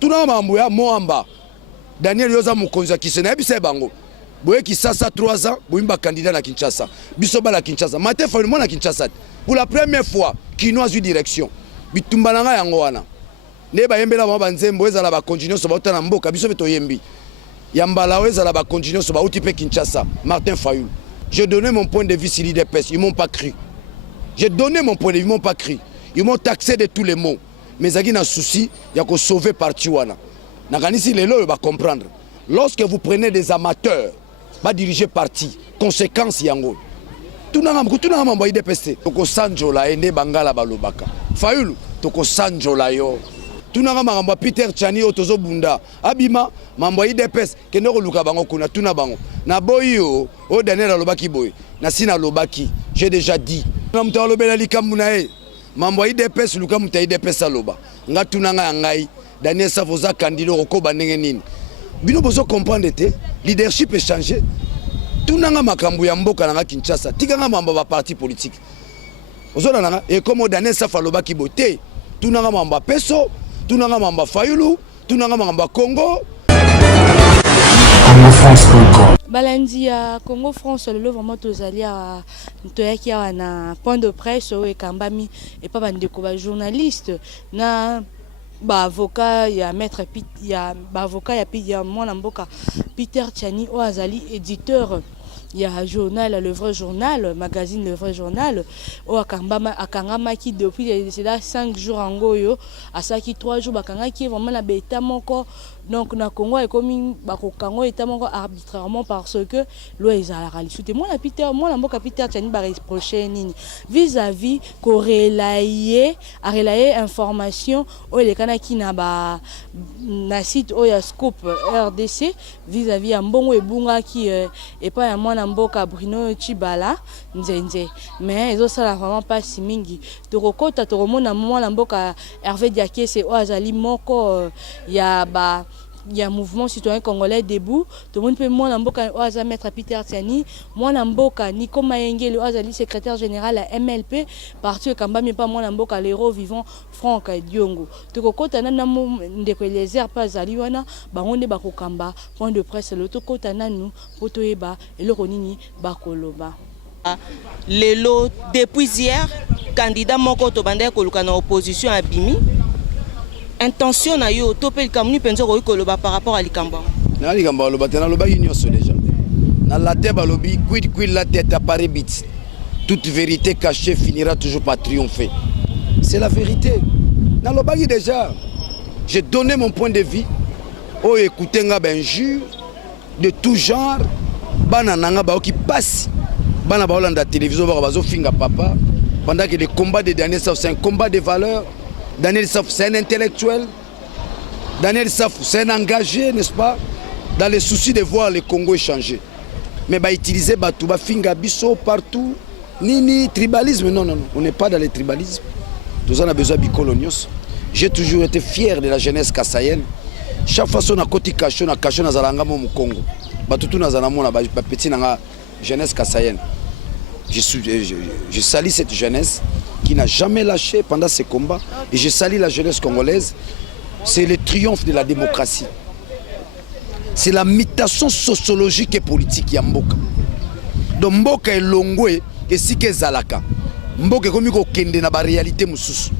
tuna mambo ya Moamba Daniel Yoza Mukonza Kisena bise bango boye Kisasa 3 ans boimba candidat na Kinshasa biso bala Kinshasa Martin Fayulu na Kinshasa pour la première fois Kinoa zu direction bitumba nanga yango wana ne ba yembela ba banzembo ezala ba continuer so ba utana mboka biso beto yembi yambala ezala ba continuer so ba utipe Kinshasa Martin Fayulu. J'ai donné mon point de vue sur l'IDPS, ils m'ont pas cru. J'ai donné mon point de vue, ils m'ont pas cru. Ils m'ont taxé de tous les mots. Mais il y a un souci, il y a que sauver parti wana. Naganisi lelo va comprendre. Lorsque vous prenez des amateurs, va diriger parti, conséquence yango. Tout n'a pas IDPS. Toko sanjo la ende bangala balobaka. Fayulu, toko sanjo la yo. Tout n'a pas Peter Tchani otozo bunda. Abima, mambo IDPS, kenoko luka bango kuna tuna bango. Na boyo, o Daniel alobaki boy. Na sina lobaki, j'ai déjà dit. Na mta lobela likamuna e. Mambo IDPS luka mta IDPS aloba. Nga tuna nga ngai. Daniel Savoza candidat ko bandenge nini. Bino bozo comprendre te, leadership est changé. Tuna nga makambo ya mboka na Kinshasa. Tika nga mambo ba parti politique. Ozona nga et comme Daniel Safalobaki bote, tuna nga mambo peso. Tunanga mamba Fayulu, tunanga mamba Congo. Congo France Congo. Balandi ya Congo France le vraiment tozali à toyaki na point de presse et kambami et pas bandeko ba journaliste na ba avocat ya maître ya ba avocat ya mwana mboka Peter Tchani o azali éditeur. Il y a un journal, le vrai journal, magazine le vrai journal. Au Akangama qui depuis c'est là 5 jours en goyo, à ça qui 3 jours bakanga qui est vraiment la bêta moko. Donc na Congo est comme bako Congo est moko arbitrairement parce que l'eau est à la réalité. Moi la Peter, moi la mboka Peter Tchani ba reprocher nini vis-à-vis correlayer à relayer information au les kana qui na ba na site au ya scoop RDC vis-à-vis à mbongo et bunga qui est pas un mboka Bruno Chibala nzenze mais ils ont ça vraiment pas si mingi tokokota tokomona mwana mboka Hervé Diakese o azali moko ya mouvement citoyen congolais debout tout le monde peut mwana mboka o azali maître Peter Tchani mwana mboka Nico Mayengele o azali secrétaire général à MLP parti kambami pas mwana mboka l'héros vivant Franck Diongo tokokota na ndeko Eliezer pas azali wana bangonde bakokamba point de presse le tokota nanu potoyeba eloko nini bakoloba lelo depuis hier candidat moko to banda koluka na opposition à Bimi intention na yo topel kamuni penzo ko koloba par rapport à Likamba na Likamba loba tena loba union so déjà na la tête balobi quid la tête à Paris bit toute vérité cachée finira toujours par triompher c'est la vérité na loba déjà j'ai donné mon point de vue oh écoutez nga benjure de tout genre bana nanga ba qui passe bana ba holanda télévision ba bazo finga papa pendant que le combat de Daniel Saf c'est un combat de valeurs. Daniel Saf c'est un intellectuel. Daniel Saf c'est un engagé, n'est-ce pas, dans le souci de voir le Congo changer. Mais bah utiliser Batouba finga biso partout ni tribalisme non, on n'est pas dans le tribalisme. Nous en a besoin bicolonios. J'ai toujours été fier de la jeunesse kassaïenne. Chaque fois on a côté caché na zalanga mo Congo. Batutu na zalamo na ba petit na jeunesse kassaïenne. Je salue cette jeunesse qui n'a jamais lâché pendant ces combats et je salue la jeunesse congolaise. C'est le triomphe de la démocratie. C'est la mutation sociologique et politique ya mboka. Donc mboka est longwe et si que zalaka. Mboka comme ko kende na ba réalité mususu.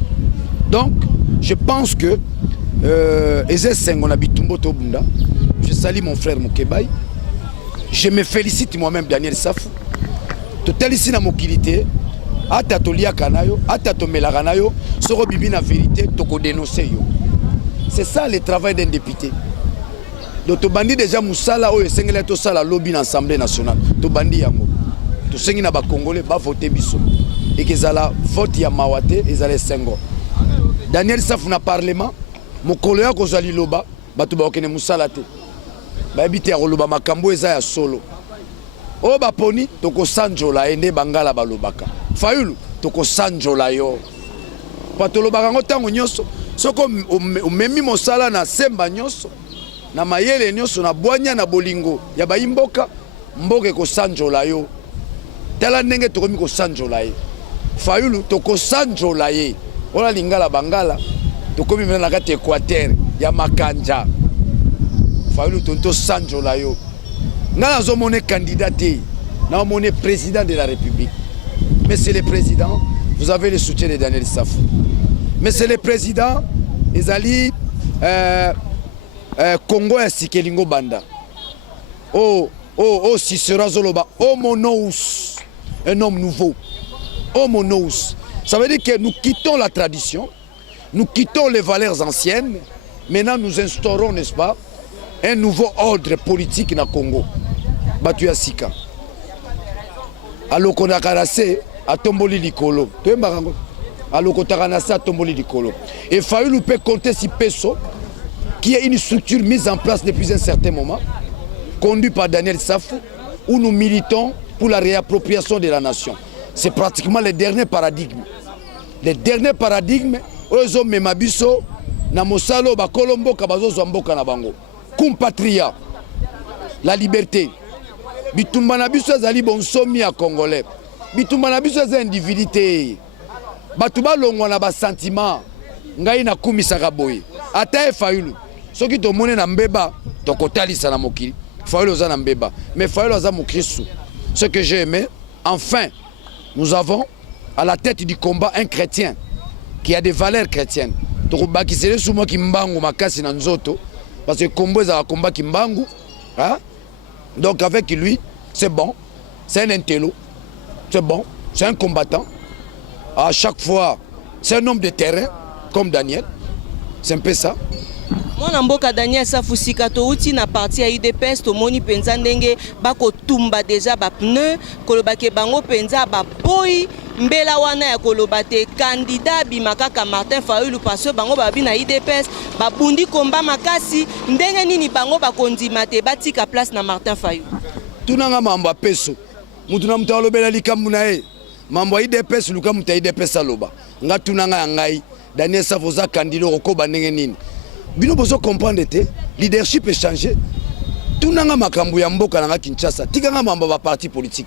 Donc je pense que on habite Mboto Bunda. Je salue mon frère Moukebay. Je me félicite moi-même Daniel Safou. Total ici na mokilité. Ata tolia kanayo, ata tomela kanayo, soro bibi na vérité, toko dénoncer yo. C'est ça le travail d'un député. Donc to bandi déjà musala o esengela to sala lobby na Assemblée nationale. To bandi yango. To sengi na ba Congolais ba voter biso. Et que zala vote ya mawate ezale sengo. Daniel Safou na parlement, mokolo ya kozali loba, batu ba okene musala te. Ba ebite ya loba makambo eza ya solo. O ba poni toko sanjola ende bangala balobaka. Fayulu toko sanjola yo. Patolobaka ngotango nyoso. Soko omemi mosala na semba nyoso. Na mayele nyoso na bwanya na bolingo ya baimboka mboke ko sanjola yo. Tala ndenge tokomi ko sanjola ye. Fayulu toko sanjola ye. Ola lingala bangala tokomi mena na kati Équateur. ya makanja Fayulu tonto sanjo la yo nga nazo mone candidat na mone président de la République. Mais c'est le président, vous avez le soutien de Daniel Safou. Mais c'est le président ezali Congo ya Sikelingo Banda. Oh Cicera Zoloba, oh Monous, un homme nouveau. Oh Monous. Ça veut dire que nous quittons la tradition, nous quittons les valeurs anciennes, maintenant nous instaurons, n'est-ce pas, un nouveau ordre politique dans le Congo. Batuya Sika. Aloko nakarase atomboli likolo. Aloko taranase atomboli likolo. Et Fayulu peut compter si Peso, qui est une structure mise en place depuis un certain moment, conduite par Daniel Safou, où nous militons pour la réappropriation de la nation. C'est pratiquement le dernier paradigme. Le dernier paradigme, ozo memabiso na mosalo ba kolombo kabazo zamboka na bango. Compatria, la liberté. Bitumba na biso ezali bonsomi ya congolais. Bitumba na biso ezali individualité. Batu balongwa na ba sentiment ngai na kumisaka boye. Ata Fayulu. Soki to mone na mbeba to kotalisa na mokili. Fayulu za na mbeba. Mais Fayulu za mokristo. Ce que j'ai aimé, enfin, nous avons à la tête du combat un chrétien qui a des valeurs chrétiennes. To bakisele sumo kimbangu makasi na nzoto parce que combo za combat kimbangu, hein? Donc avec lui, c'est bon, c'est un intello, c'est bon, c'est un combattant. À chaque fois, c'est un homme de terrain, comme Daniel. C'est un peu ça. Moi, Namboka Daniel Safusika, touti na parti à UDPS, to moni penza ndenge bako tumba déjà ba pneu, kolobake bango penza ba boy, mbela wana ya kolobate candidat bimakaka Martin Fayulu parce bango babi na UDPS, ba bundi komba makasi, ndenge nini bango bakondima te batika place na Martin Fayulu. Tunanga mambo peso. Mutu na mutalo bela likambu na e. Mambo UDPS luka muta UDPS aloba. Nga tunanga ngai Daniel Safoza candidat okoba ndenge nini. Bino bozo comprendre te leadership est changé. Tunanga makambu ya mboka na Kinshasa. Tikanga mambo ba parti politique.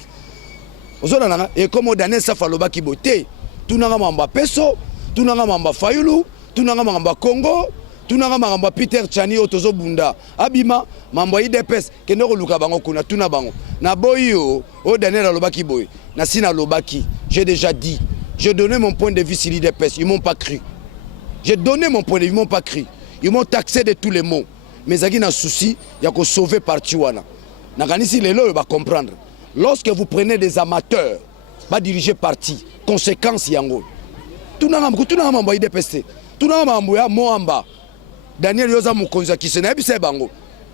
Ozona nanga et comme Daniel Safaloba ki boté. Tunanga mambo peso, tunanga mambo Fayulu, tunanga mambo Congo, tunanga mambo Peter Chani otozo bunda. Abima mambo IDPS kendo ko luka bango kuna tuna bango. Na boyo o Daniel Alobaki boy. Na sina Lobaki, j'ai déjà dit. J'ai donné mon point de vue sur l'IDPS, ils m'ont pas cru. J'ai donné mon point de vue, ils m'ont pas cru. Ils m'ont taxé de tous les mots. Mais il y a un souci, il y a que sauver parti. Naganisi lelo va comprendre. Lorsque vous prenez des amateurs, va diriger parti, conséquence yango. Tout n'a pas IDPS. Tout n'a pas Moamba. Daniel Yoza Mukonza qui se n'a pas bango.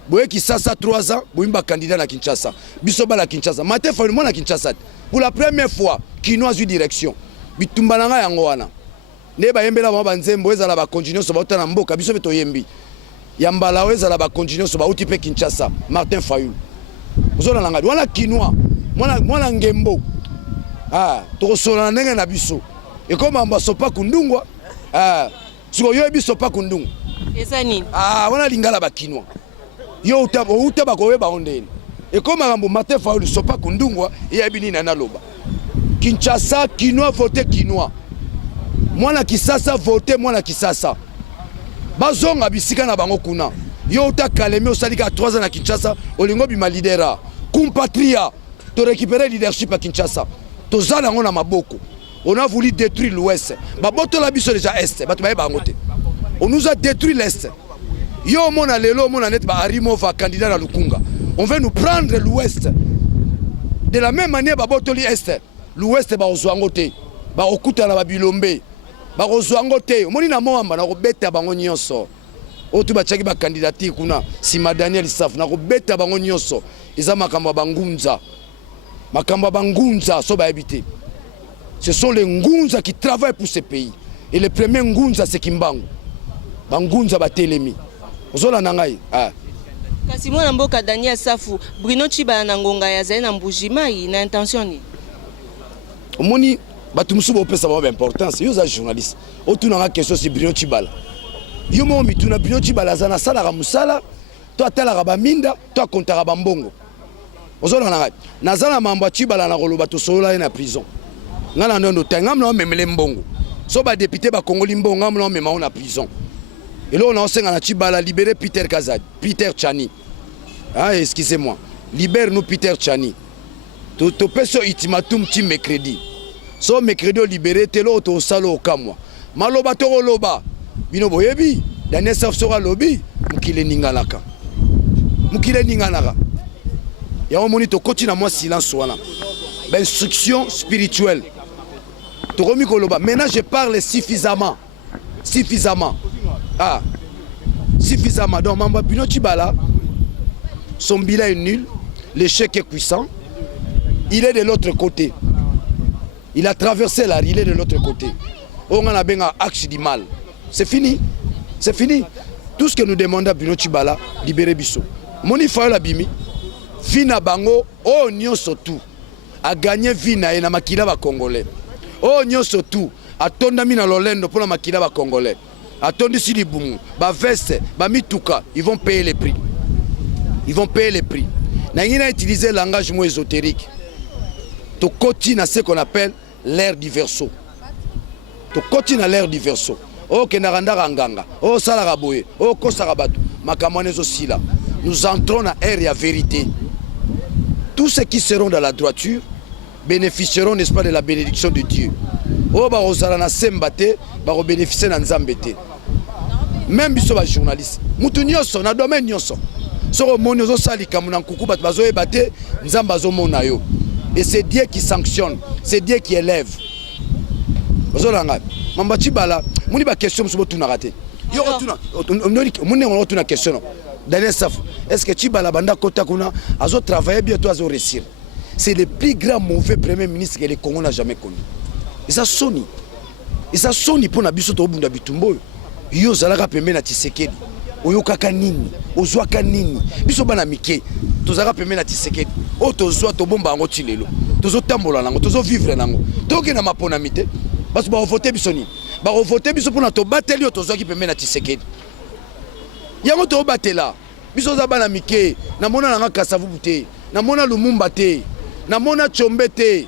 Boye qui ça 3 ans, boimba candidat à Kinshasa. Bisoba à Kinshasa. Maté Fayulu à Kinshasa. Pour la première fois, Kinoa eu direction. Bitumbananga yango wana. Neba yembela ba banzembo ezala ba continuer so ba utana mboka biso beto yembi. Yambala ezala ba continuer so ba uti pe Kinshasa. Martin Fayulu. Ozona langa wana Kinoa. Mwana ngembo. Ah, to sona ndenge na biso. E koma mba sopa kundungwa. Ah, siko yo biso pa kundungu. Eza nini? Ah, wana lingala ba Kinoa. Yo utaba ko weba ondeni. Et comme Rambo Martin Fayulu sopa kundungwa et abini na loba. Kinshasa Kinoa voter Kinoa. Mwana Kisasa voter mwana Kisasa. Bazonga bisika na bango kuna. Yo uta Kalemi osalika 3 ans na Kinshasa, olingo bima lidera. Compatria, to récupérer leadership à Kinshasa. To zala ngona maboko. On a voulu détruire l'ouest. Baboto la biso déjà est, batubaye bangote. On nous a détruit l'est. Yo mona lelo mona net ba Arimova candidat à Lukunga. On veut nous prendre l'ouest. De la même manière baboto li est. L'ouest ba ozwangote. Ba okuta na babilombe. Ba ozwangote. Moni na moamba na kobeta bango nyonso. Otu ba chaki ba candidature kuna sima Daniel Saf na kobeta bango nyonso. Eza makambo bangunza. Makambo bangunza so ba habiter. Ce sont les ngunza qui travaillent pour ce pays. Et le premier ngunza c'est Kimbangu. Bangunza ba telemi. Ozola nangai. Ah. Kasi mwana mboka Daniel Safu, Bruno Chibala na ngonga ya zai na mbujimai na intention ni. Omoni batu musuba opesa ba importance. Yo za journaliste. Otuna nga question si Bruno Chibala. Yo mo mituna Bruno Chibala za na sala ga musala, to atala ga ba minda, to akontaka ba mbongo. Ozola nangai. Nazala mambo Chibala na koloba to sola na prison. Ngana ndondo tangam na memele mbongo. So ba député ba Congoli mbongo ngam na mema na prison. Et là, on a enseigné à Chibala libérer Peter Kazad, Peter Chani. Ah, excusez-moi. Libère-nous Peter Chani. Tu peux sur ultimatum ti mercredi. So mercredi libéré, t'es là, au salo au kamwa. Maloba toro loba. Bino boyebi. Daniel Safsora lobi. Mukile ninganaka. Mukile ninganaka. Ya on moni to continue à moi silence wana. Ben instruction spirituelle. To remis koloba. Maintenant je parle suffisamment. Suffisamment. Ah. Suffisamment. Donc Mamba Bino Chibala, son bilan est nul, l'échec est puissant. Il est de l'autre côté. Il a traversé la rue, il est de l'autre côté. On a bien un axe du mal. C'est fini. C'est fini. Tout ce que nous demandons à Bino Chibala, libérer Bisso. Moni Fayola Bimi, Fina Bango, oh nyon surtout, a gagné Vina et na makila ba Congolais. Oh nyon surtout, a tondami na Lolendo pour la makila ba Congolais. A tondi si Libumu, ba veste, ba mituka, ils vont payer les prix. Ils vont payer les prix. N'a utilisé le langage moins ésotérique. Tu continues à ce qu'on appelle l'ère du verso. Tu continues à l'ère du verso. Oh kenaranda ranganga, oh salaraboye, oh kosarabatu, makamonezo sila. Nous entrons dans l'ère et la vérité. Tous ceux qui seront dans la droiture bénéficieront, n'est-ce pas, de la bénédiction de Dieu. Oh ba rozalana sembate, ba bénéficier dans Nzambete. Même biso ba journaliste, mutu nyonso na domaine nyonso. Soro monozo salika muna nkuku bat bazo ebate, Nzamba zo mona yo. Et c'est Dieu qui sanctionne, c'est Dieu qui élève. Ozolanga, Mamba Chibala, muni ba question mso botu na raté. Yo rotuna, muni on rotuna question. Daniel Saf, est-ce que Chibala banda kota kuna azo travailler bientôt azo réussir? C'est le plus grand mauvais premier ministre que le Congo n'a jamais connu. Et ça sonne. Et ça sonne pour na biso to bunda bitumbo. Yo zalaka pembe na Tshisekedi. Oyokaka nini? Ozwaka nini? Biso bana mike. Tozaka pembe na Tshisekedi. O tozwa to bomba ngo tilelo. Tozo tambola nango, tozo vivre nango. Toke na mapona mite. Parce ba voter biso ni. Ba voter biso pour na to bateli o tozwa ki pembe na Tshisekedi. Yango to batela. Biso za bana mike. Na mona nanga Kasavu bute. Na mona Lumumba te. Na mona Chombe te.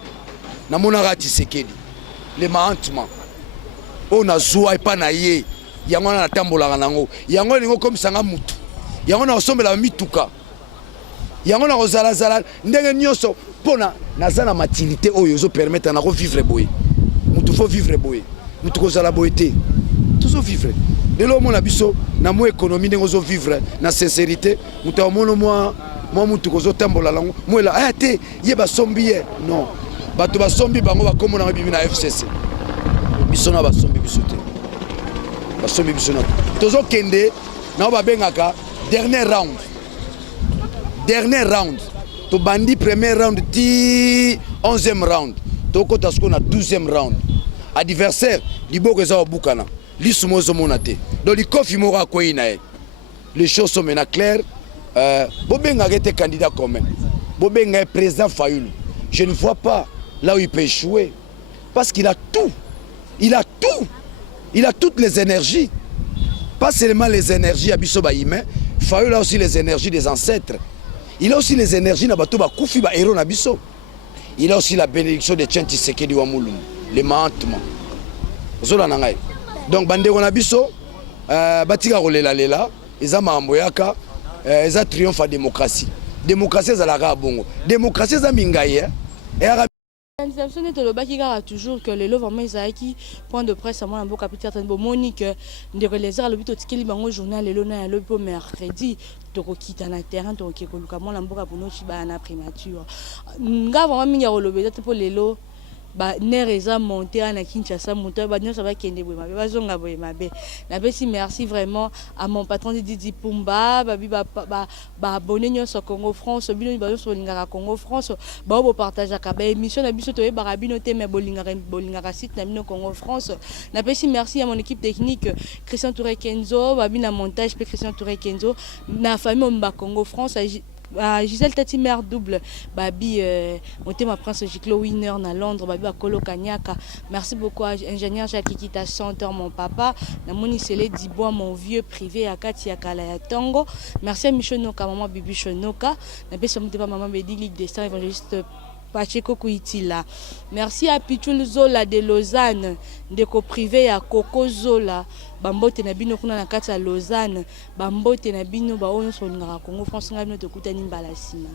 Na mona ra Tshisekedi. Le mahantement. On a zoa epa na ye. Yango na tambola nango. Yango lingo comme sanga mutu. Yango na osombela mituka. Yango na ozala zala ndenge nyonso pona nazana matilité oyo zo permettre na ko vivre boye. Mutu faut vivre boye. Mutu ko zala boye te. Toujours vivre. Lelo mona biso na mo économie ndenge zo vivre na sincérité. Mutu amono moi mutu ko zo tambola lango. Mo la te yeba sombi non. Bato ba sombi bango ba komo na bibi na FCC. Biso na ba sombi biso te. Basomi bisona tozo kende na ba bengaka dernier round to bandi premier round ti 11e round to ko tasko na 12e round adversaire liboko za bukana lisumozo monate do likofi mora ko ina les choses sont maintenant claires. Bobenga était candidat commun, Bobenga est président Fayoulou. Je ne vois pas là où il peut échouer parce qu'il a tout, il a toutes les énergies. Pas seulement les énergies à Bissoba Ime, Fayoulou a aussi les énergies des ancêtres. Il a aussi les énergies na bato ba kufi ba héros na biso. Il a aussi la bénédiction de Tchanti Sekedi wa Moulum, le mahantement. Zola nangai. Donc bande na biso batika rolela lela, eza mamboyaka, eza triomphe à démocratie. Démocratie za la bongo. Démocratie za mingaye. L'organisation de l'Oba qui garde toujours que les lots vraiment qui point de presse à moi un beau capitaine de Monique de relayer le but qui libango journal les lots na le beau mercredi de quitter na terrain donc qui colocament la mboka pour nous chiba na primature nga vraiment minga rolobe pour les lots ba nereza monter na Kinshasa monter ba nyonso ba kende boye mabe bazonga boye mabe na besi merci vraiment à mon patron de Didi Pumba ba abonné nyonso Congo France bino ba nyonso lingaka Congo France ba bo partage ka ba émission na biso to e barabino te me bolingaka site na bino Congo France na besi merci à mon équipe technique Christian Touré Kenzo ba bina montage pe Christian Touré Kenzo na famille mba Congo France Gisèle Tati mère double babi monté ma prince Giclo winner na Londres babi à Kolo Kanyaka. Merci beaucoup à ingénieur Jacques Kita Chanteur mon papa na moni Sele Dibois mon vieux privé à Katia Kala ya Tongo. Merci à Michonoka maman Bibi Chonoka na beso monté maman Bedi Ligue des Stars évangéliste Pacheko Kuitila. Merci à Pichul Zola de Lausanne, ndeko privé ya Coco Zola, bambote na bino kuna na kati ya Lausanne, bambote na bino ba oyo so ngaka Congo France ngabino to kutani mbala sima.